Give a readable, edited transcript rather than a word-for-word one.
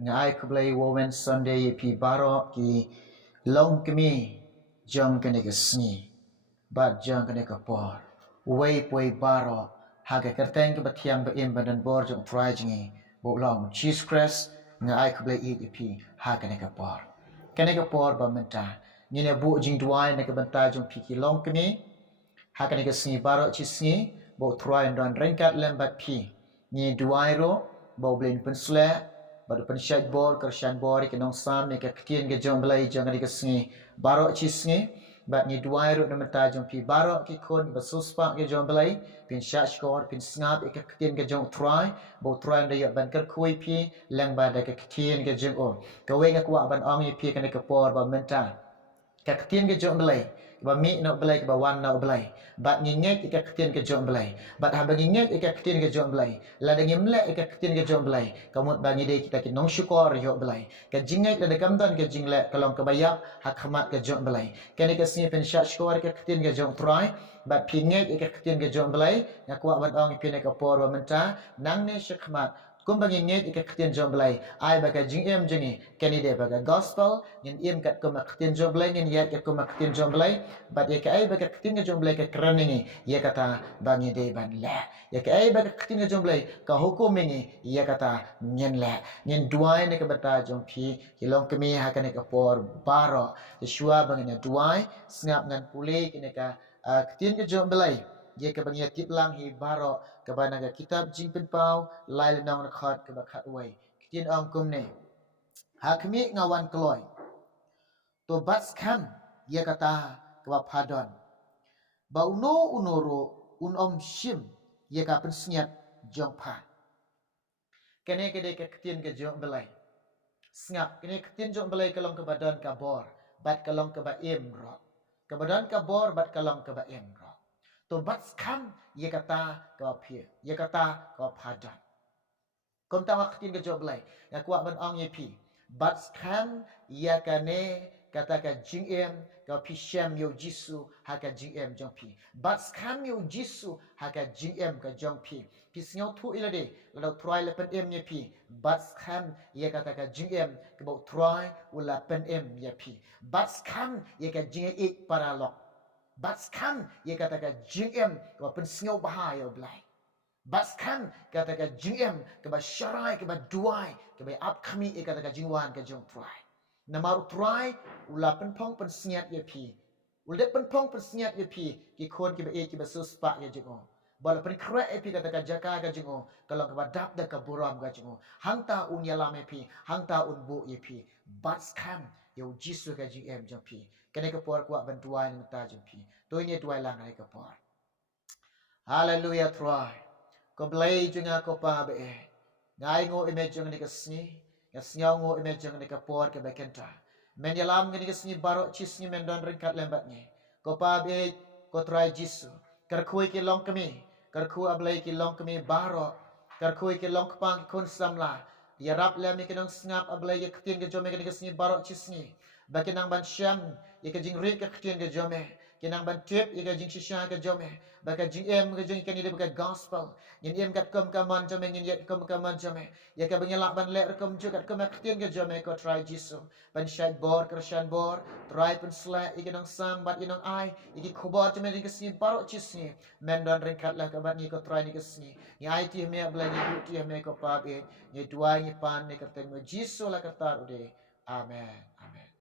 ngai kublai women Sunday pi baro ki long kemi jong kene ke sni bat jong kene ke por wei poi baro haga kerteng ke batiang ba im badan bor jong try jingi bo long cheese crest ngai kublai i pi ha kene ke por ba menta ni ne bu Jingduwai ne ke benta jong pi ki long kemi ha kene ke sni baro chi sni bo try don rengkat lembat pi ni duai ro bo blin pensle badu pensyat bor kersyan bor ke nong sam ne ke ketien ke jong belai jong ke sengi baro chi sengi bat ni duai ro namata jong pi baro ki kon basuspa ke jong belai pin syat skor pin snap ke ketien ke jong try bo try nda ya ban ker kui pi lang ba da ke ketien ke jong o ke we ke kwa ban ong pi ke ne ke por ba menta ke ketien ke jong belai ba mi no belai ke ba wan no belai bat ngingek ke ketien ke jong belai bat ha ngingek ke ketien ke jong belai la de ngimle ke ketien ke jong belai kamut bagi de kita ki nong syukur yo belai ke jingek la de kamdan ke jingle kalong ke bayak hak khamat ke jong belai ke ne ke sini pen syat syukur ke ketien ke jong try bat pingek ke ketien ke jong belai ngakwa ban ong pi ne ke por ba menta nang ne syakmat kum bagi nget ke ketien jong belai ai baga jingem jingi keni de baga gospel ngin im kat kum ketien jong belai ngin ya ke kum ketien jong belai bat ye ke ai baga ketien ke jong belai ke kereningi ye kata bangi de ban la ye ke ai baga ketien ke jong belai ka hukum ini ye kata nyen la nyen duai ne ke bata jong pi kilong kemi ha ke ne ke por baro Yeshua bangi ne duai sngap ngan pulih ke ka ketien ke jong belai ye ke bangi tip lang hi baro ke banaga kitab jing pen pau lai nong na khat ke bakhat wai kitien ong kum ne hakmi ngawan kloy to bats kan ye kata ke ba padon ba uno unoro unom shim ye ka pen sniat jong pa kene ke de ke kitien ke jong belai snap kene kitien jong belai kalong ke badan ka bor bat kalong ke ba em ro ke badan ka bor bat kalong ke ba em ro to bats kan ye kata ke ba phi ye kata ke ba padon kom ta waktin ke job lai ya kuat ban ong ye pi but kan ya kane kata ka jing em ka pi shem yo jisu ha ka jing em jong pi but kan yo jisu ha ka jing em ka jong pi pi snyo thu ilade lo try le pen em ye pi but kan ya kata ka jing em ka bo try ula pen em ye pi but kan ya ka jing e para lok but kan ya kata ka jing em ka pen snyo bahaya blai bas kan kata ka jingem ke ba syarai ke ba duai ke ba up kami e kata ka jingwan ke jong try namaru try ula penpong pen sniat ye pi ula penpong pen sniat ye pi ki kon ke ba e ki ba suspa ye jingo bala pen kre e pi kata ka jaka ka jingo kalau ke ba dap da ka buram ka jingo hangta un ya lam e pi hangta un bu ye pi bas kan yo jisu ka jingem jong pi kene ke por kwa ban duai ni ta jong pi to ni duai lang ai ka por hallelujah try ko blai junga ko pa be ngai ngo image jong ni kasni ya snyau ngo image jong ni ka por ke bekenta men yalam ni kasni baro chis ni men don ringkat lembat ni ko pa be ko try jisu kar khui ki long kami kar khu ablai ki long kami baro kar khui ki long pang kun samla ya rap le mi kinong snap ablai ye ktin ke jome ke kasni baro chis ni bakinang ban syam ye ke jing ri ke ktin ke jome kinang ban tip ye ke jing shisha ke jome baka jing em ke jing kan ni baka gospel yin em kat kom kaman jome yin ye kom kaman jome ye ka bangela ban le kom ju kat kom ktin ke jome ko try jisu ban shai bor krishan bor try pen sla ye kinang sam bat yinong ai ye khobor jome ni kesni baro chisni men don ringkat la ka ban ni ko try ni kesni ni ai ti me abla ni ti me ko pa be ni tuai ni pan ni kerteng jisu la kertar ude amen amen